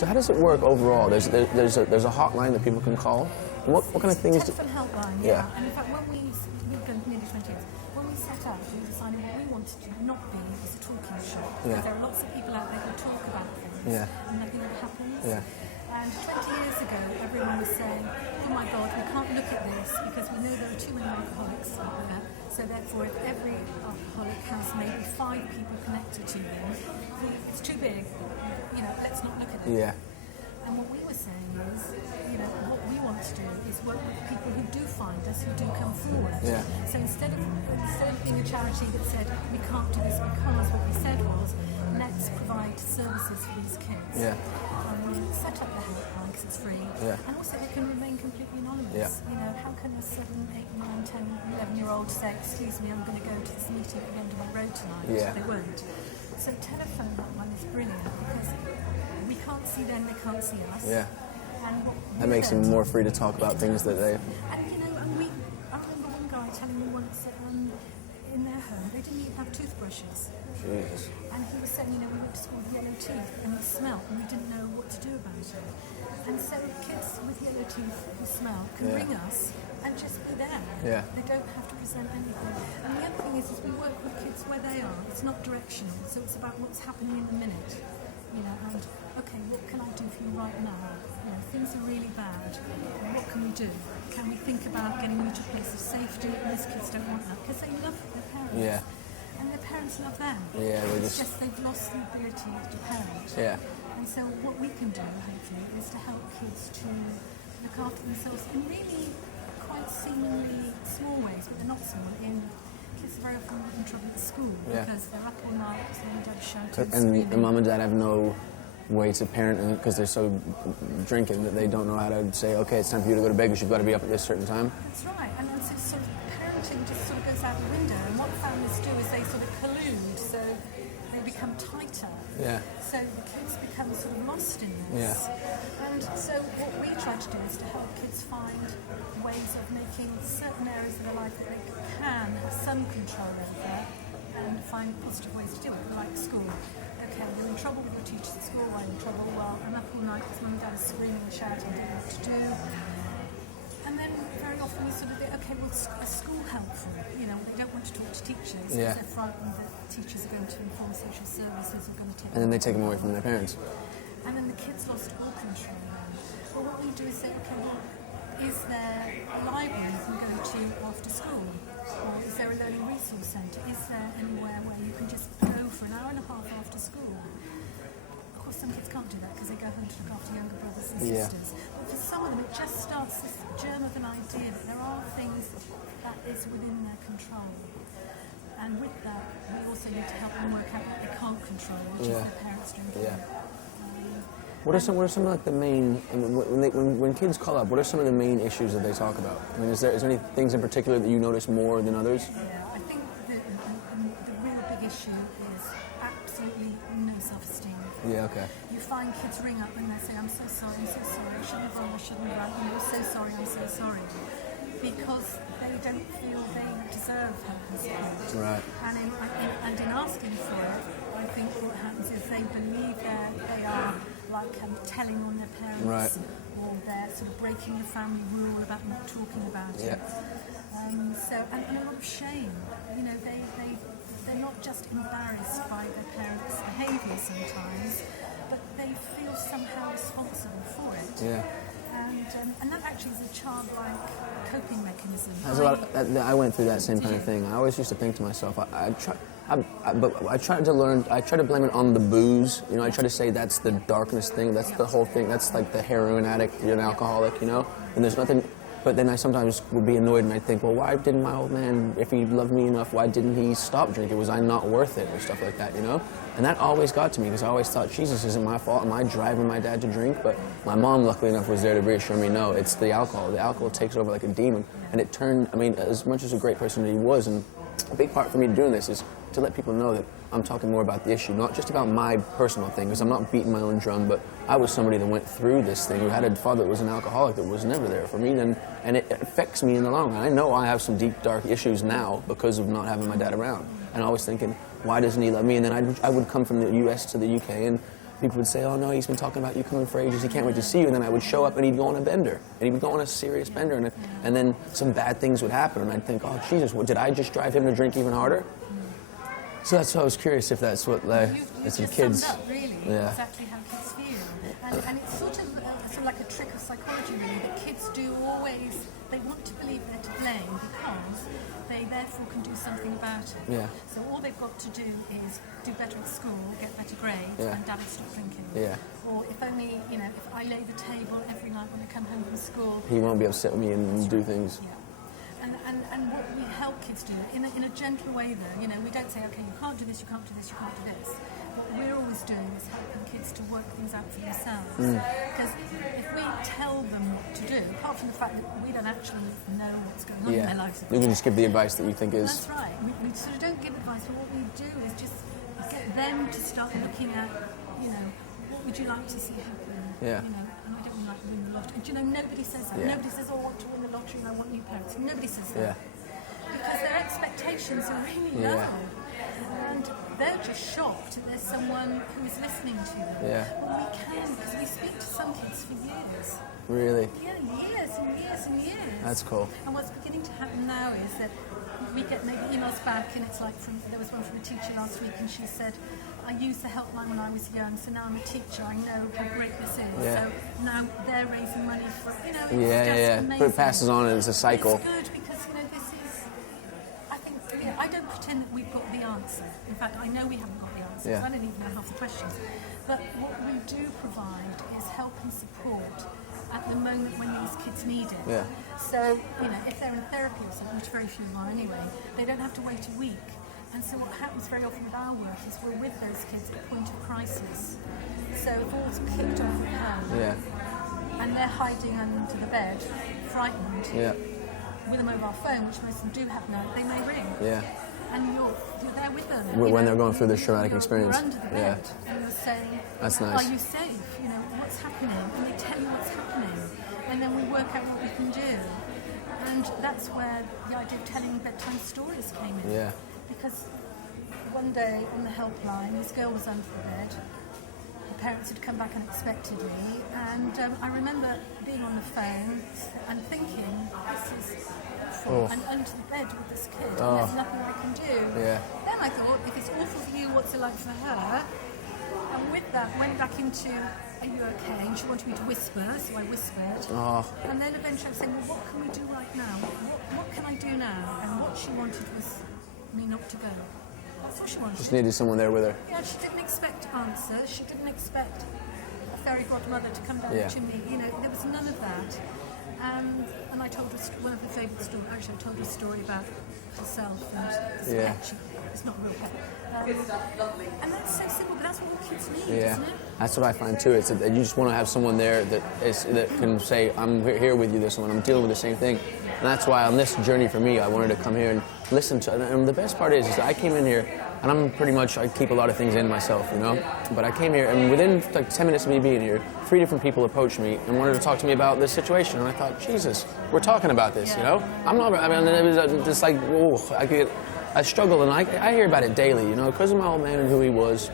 So how does it work overall? There's a hotline that people can call. And what kind of things? Telephone helpline, yeah. And in fact, we've done nearly 20 years. When we set out, we decided what we wanted to not be was a talking shop. Yeah. There are lots of people out there who talk about things, and nothing ever happens. Yeah. And 20 years ago, everyone was saying, "Oh my God, we can't look at this because we know there are too many alcoholics out there. So therefore, if every alcoholic has maybe 5 people connected to them, it's too big. You know, let's not look at it." Yeah. And what we were saying is, you know, what we want to do is work with people who do find us, who do come forward. Yeah. So instead of being a charity that said, we can't do this because, what we said was, let's provide services for these kids. Yeah. We set up the helpline because it's free. Yeah. And also they can remain completely anonymous. Yeah. You know, how can a 7, 8, 9, 10, 11-year-old say, excuse me, I'm going to go to this meeting at the end of my road tonight? Yeah. They won't. So telephone helpline is brilliant because we can't see them, they can't see us. Yeah. And That makes them more free to talk about things that they... And you know, I remember one guy telling me once that in their home, they didn't even have toothbrushes. Jesus. And he was saying, you know, we went to school with yellow teeth and we smelled and we didn't know what to do about it. And so kids with yellow teeth who smell can ring us and just be there. Yeah. They don't have to present anything. And the other thing is we work with kids where they are. It's not directional, so it's about what's happening in the minute. You know, and okay, what can I do for you right now? You know, things are really bad. What can we do? Can we think about getting you to a place of safety? Most kids don't want that because they love their parents. Yeah. And their parents love them. Yeah, it's just they've lost the ability to parent. Yeah. And so what we can do, hopefully, is to help kids to look after themselves in really quite seemingly small ways, but they're not small. Kids are very often in trouble at school because they're up all night because mum and dad are shouting And mum and dad have no way to parent because they're so drinking that they don't know how to say, okay, it's time for you to go to bed because you've got to be up at this certain time. That's right. And so sort of parenting just sort of goes out the window. And what families do is they sort of collude, so they become tighter. Yeah. So the kids become sort of lost in this. Yeah. And so what we try to do is to help kids find ways of making certain areas of their life that they can have some control over and find positive ways to do it, like school. Okay, you're in trouble with your teachers at school. Why are you in trouble? Well, I'm up all night because mum and dad are screaming and shouting, don't know what to do. And then very often we sort of think, okay, well, is school helpful? You know, they don't want to talk to teachers because they're frightened that teachers are going to inform social services or going to take And then they take them away from their parents. And then the kids lost all control then. Well, what we do is say, okay, well, is there a library you can go to after school? Or is there a learning resource centre? Is there anywhere where you can just go for an hour and a half after school? Of course, some kids can't do that because they go home to look after younger brothers and sisters. But for some of them, it just starts this germ of an idea that there are things that is within their control. And with that, we also need to help them work out what they can't control, which is their parents drinking. Yeah. What are some of like the main, when kids call up, what are some of the main issues that they talk about? I mean, is there any things in particular that you notice more than others? Yeah, I think the real big issue is absolutely no self-esteem. Yeah, okay. You find kids ring up and they say, I'm so sorry, I shouldn't have run, I shouldn't have run, I'm so sorry, I'm so sorry. Because they don't feel they deserve help and support. Right. And in asking for it, I think what happens is they believe that they are like telling on their parents, or they're sort of breaking the family rule about not talking about it. And a lot of shame. You know, they're not just embarrassed by their parents' behaviour sometimes, but they feel somehow responsible for it. Yeah. And that actually is a childlike coping mechanism. I went through that same kind of thing. I always used to think to myself, I try to blame it on the booze. You know, I try to say that's the darkness thing, that's the whole thing, that's like the heroin addict, you're an alcoholic, you know? And there's nothing, but then I sometimes would be annoyed and I think, well, why didn't my old man, if he loved me enough, why didn't he stop drinking? Was I not worth it? Or stuff like that, you know? And that always got to me because I always thought, Jesus, isn't my fault. Am I driving my dad to drink? But my mom, luckily enough, was there to reassure me, no, it's the alcohol. The alcohol takes over like a demon. And it turned, I mean, as much as a great person that he was, and a big part for me doing this is to let people know that I'm talking more about the issue, not just about my personal thing, because I'm not beating my own drum, but I was somebody that went through this thing, who had a father that was an alcoholic that was never there for me, and it affects me in the long run. I know I have some deep, dark issues now because of not having my dad around, and I was thinking, why doesn't he love me? And then I would come from the US to the UK, and people would say, oh no, he's been talking about you coming for ages, he can't wait to see you. And then I would show up and he'd go on a bender. And he would go on a serious bender. And then some bad things would happen. And I'd think, oh Jesus, did I just drive him to drink even harder? So that's why I was curious if that's what it's the kids. Summed up, really, exactly how kids feel. And it's sort of like a trick of psychology, really, that kids do always, they want to believe they're to blame because they therefore can do something about it. Yeah. So all they've got to do is do better at school, get better grades, and Dad will stop drinking. Yeah. Or if only, if I lay the table every night when I come home from school. He won't be upset with me and do things. Yeah. And what we help kids do, in a gentle way though, we don't say, okay, you can't do this, you can't do this, you can't do this. What we're always doing is helping kids to work things out for themselves. Because if we tell them what to do, apart from the fact that we don't actually know what's going on in their lives. You can just give the advice that you think is... That's right. We sort of don't give advice, but what we do is just get them to start looking at, what would you like to see happen? Yeah. And I don't like to win the lottery. Do nobody says that. Yeah. Nobody says, oh, I want to win the lottery and I want new parents. Nobody says that. Yeah. Because their expectations are really low. And they're just shocked that there's someone who is listening to them. Yeah. Well, we can, because we speak to some kids for years. Really? Yeah, years and years and years. That's cool. And what's beginning to happen now is that we get maybe emails back, and it's like there was one from a teacher last week, and she said, I used the helpline when I was young, so now I'm a teacher, I know how great this is. Yeah. So now they're raising money for, it's just amazing. But it passes on and it's a cycle. It's good because, this is, I think, I don't pretend that we've got the answer. In fact, I know we haven't got the answers. Yeah. I don't even know half the questions. But what we do provide is help and support at the moment when these kids need it. Yeah. So, if they're in therapy or something, which very few are anyway, they don't have to wait a week. And so what happens very often with our work is we're with those kids at a point of crisis. So if all's kicked off at home, and they're hiding under the bed, frightened, with a mobile phone, which most of them do have now, they may ring. Yeah. And you're there with them. When they're going through this traumatic experience. You're under the bed, and you're saying, that's nice. Are you safe? What's happening? And they tell you what's happening. And then we work out what we can do. And that's where the idea of telling bedtime stories came in. Yeah. Because one day on the helpline, this girl was under the bed. The parents had come back unexpectedly, and I remember being on the phone and thinking, this is awful. I'm under the bed with this kid, and there's nothing I can do. Yeah. Then I thought, if it's awful for you, what's it like for her? And with that, went back into, are you okay? And she wanted me to whisper, so I whispered. And then eventually I was saying, well, what can we do right now? What can I do now? And what she wanted was me not to go. That's what she wanted. Just needed someone there with her. Yeah, she didn't expect answers. She didn't expect a fairy godmother to come down to me. There was none of that. And I told her one of her favourite stories. Actually, I told her a story about herself and this pet. It's not a real pet. And that's so simple, but that's what all kids need, isn't it? That's what I find too. It's that you just want to have someone there that can say, I'm here with you this one, I'm dealing with the same thing. And that's why on this journey for me, I wanted to come here and listen to it. And the best part is that I came in here, and I keep a lot of things in myself, But I came here, and within like 10 minutes of me being here, 3 different people approached me and wanted to talk to me about this situation. And I thought, Jesus, we're talking about this, I'm not, it was just like, I struggle, and I hear about it daily, because of my old man and who he was.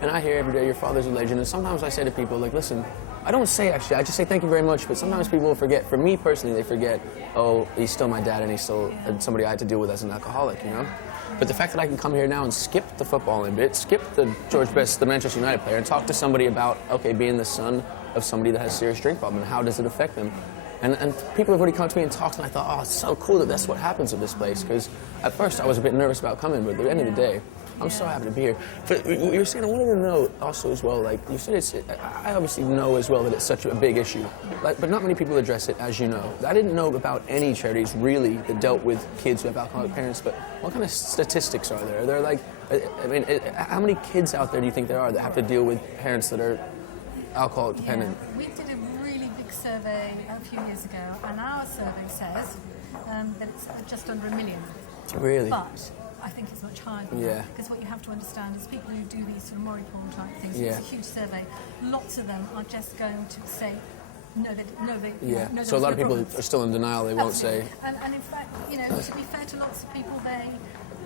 And I hear every day, your father's a legend. And sometimes I say to people, like, listen, I don't say actually, I just say thank you very much, but sometimes people will forget. For me personally, they forget, oh, he's still my dad and he's still somebody I had to deal with as an alcoholic, But the fact that I can come here now and skip the football a bit, skip the George Best, the Manchester United player, and talk to somebody about, okay, being the son of somebody that has serious drink problem and how does it affect them. And people have already come to me and talked, and I thought, oh, it's so cool that that's what happens at this place. Because at first I was a bit nervous about coming, but at the end of the day, I'm so happy to be here. But you were saying, I wanted to know also as well, like you said, I obviously know as well that it's such a big issue, but not many people address it, as you know. I didn't know about any charities really that dealt with kids who have alcoholic parents, but what kind of statistics are there? Are there like, how many kids out there do you think there are that have to deal with parents that are alcohol dependent? Yeah. We did a really big survey a few years ago, and our survey says that it's just under 1 million. Really? But I think it's much higher than that, because what you have to understand is people who do these sort of Maury poll type things, it's a huge survey, lots of them are just going to say, no, so a lot of people problems. are still in denial, they won't say. And in fact, to be fair to lots of people,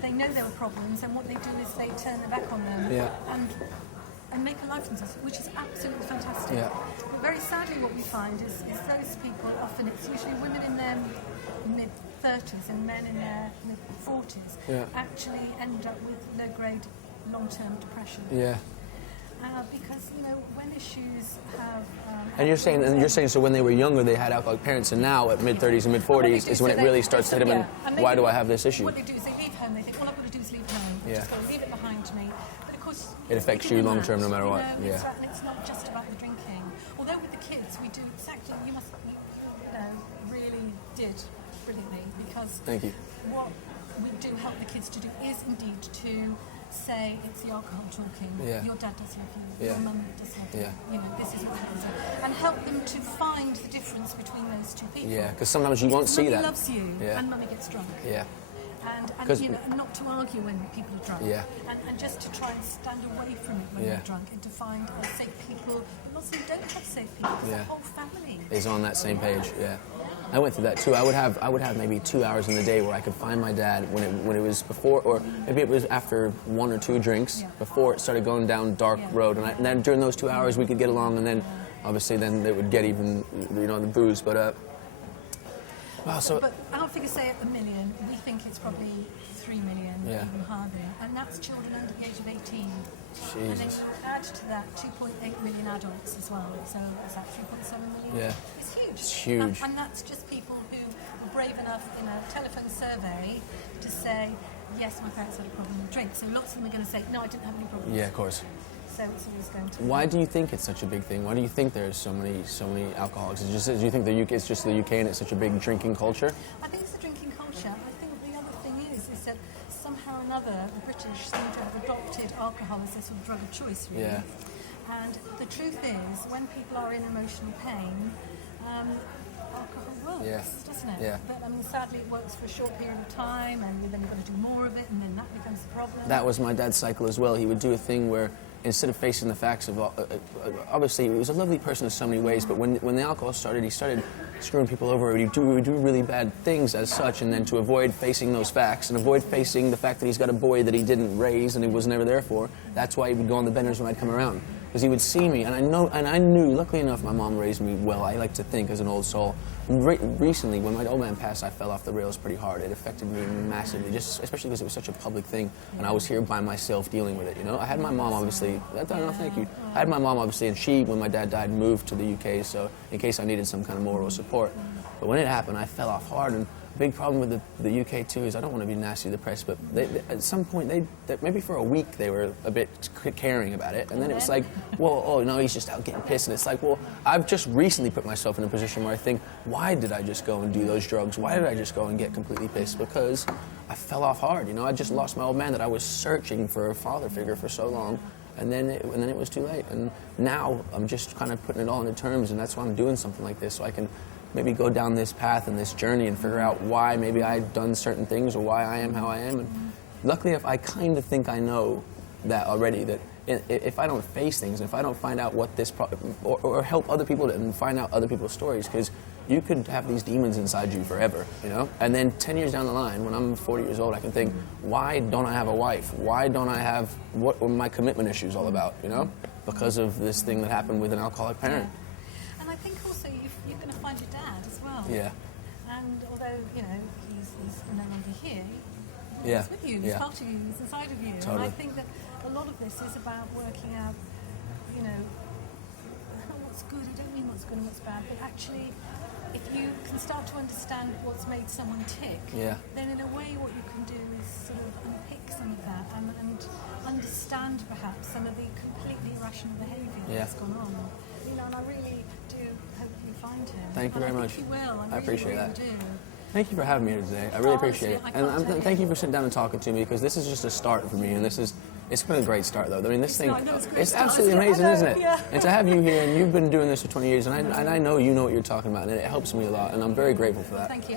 they know there were problems, and what they do is they turn their back on them. Yeah. And and make a life for themselves, which is absolutely fantastic. Yeah. But very sadly, what we find is those people, often it's usually women in their mid-30s and men in their mid-40s, actually end up with low-grade long-term depression. Yeah. Because when issues have And you're saying so when they were younger they had alcoholic parents, and now at mid-30s and mid-40s is when it really starts to hit them. And why do I have this issue? What they do is they leave home. They think, all I've got to do is leave home. Yeah. Just got to leave it behind me. But of course, It affects you long term no matter what. And it's not just about the drinking. Although with the kids we do exactly. You really did brilliantly, because Thank you. what we do help the kids to do is indeed to say it's the alcohol talking. Yeah. Your dad does love you. Yeah. Your mum does love you. Yeah. This is what happens, and help them to find the difference between those two people. Yeah, because sometimes you won't see Mummy that. loves you, Yeah. and mummy gets drunk. Yeah. And not to argue when people are drunk. Yeah. And just to try and stand away from it when they're drunk, and to find safe people. Lots of them don't have safe people. It's the whole family is on that same page. Yeah. I went through that too. I would have maybe 2 hours in the day where I could find my dad when it was before, or maybe it was after 1 or 2 drinks before it started going down dark road, and then during those 2 hours we could get along, and then obviously then it would get even the booze, but wow. So but our figures say at the million, we think it's probably 3 million, even higher, and that's children under the age of 18. Jesus. And then you add to that 2.8 million adults as well, so is that 3.7 million? Yeah. It's huge. It's huge. And that's just people who were brave enough in a telephone survey to say, yes, my parents had a problem with drink. So lots of them are going to say, no, I didn't have any problems. yeah, of course. So it's always going to. Why do you think it's such a big thing? Why do you think there's so many alcoholics? Do you think the UK, it's just the UK and it's such a big drinking culture? I think it's the drinking culture. I think the other thing is that somehow or another the British seem to have adopted alcohol as a sort of drug of choice, really. Yeah. And the truth is, when people are in emotional pain, alcohol works, doesn't it? Yeah. But I mean, sadly, it works for a short period of time, and then you've got to do more of it, and then that becomes the problem. That was my dad's cycle as well. He would do a thing where instead of facing the facts of, obviously he was a lovely person in so many ways, but when the alcohol started, he started screwing people over. He would do really bad things as such, and then to avoid facing those facts and avoid facing the fact that he's got a boy that he didn't raise and he was never there for, that's why he would go on the benders when I'd come around. Because he would see me, and I knew, luckily enough, my mom raised me well, I like to think, as an old soul. Recently, when my old man passed, I fell off the rails pretty hard. It affected me massively, especially because it was such a public thing, and I was here by myself dealing with it, I had my mom, obviously, thank you. I had my mom, obviously, and she, when my dad died, moved to the UK, so in case I needed some kind of moral support. But when it happened, I fell off hard, and the big problem with the UK, too, is I don't want to be nasty to the press, but at some point, maybe for a week, they were a bit caring about it, and then it was like, well, oh, no, he's just out getting pissed, and it's like, well, I've just recently put myself in a position where I think, why did I just go and do those drugs? Why did I just go and get completely pissed? Because I fell off hard, I just lost my old man that I was searching for a father figure for so long, and then it was too late, and now I'm just kind of putting it all into terms, and that's why I'm doing something like this, so I can maybe go down this path and this journey and figure out why maybe I've done certain things or why I am how I am. And luckily, if I kind of think I know that already, that if I don't face things, if I don't find out what this or help other people and find out other people's stories, because you could have these demons inside you forever, and then 10 years down the line, when I'm 40 years old, I can think, why don't I have a wife? Why don't I have, what are my commitment issues all about, because of this thing that happened with an alcoholic parent. And I think also you're going to find your dad as well. Yeah. And although, he's no longer here, Yeah. he's with you, he's part of you, he's inside of you. Totally. And I think that a lot of this is about working out, what's good. I don't mean what's good and what's bad, but actually, if you can start to understand what's made someone tick, then in a way what you can do is sort of unpick some of that and understand perhaps some of the completely irrational behaviour that's gone on. And I really do hope you find him. Thank you very much. I think you will. I appreciate that. Do. Thank you for having me here today. I really appreciate it. And thank you for sitting down and talking to me, because this is just a start for me, and it's been a great start, though. I mean, this thing, it's absolutely amazing, isn't it? Yeah. And to have you here, and you've been doing this for 20 years, and I know you know what you're talking about, and it helps me a lot, and I'm very grateful for that. Thank you.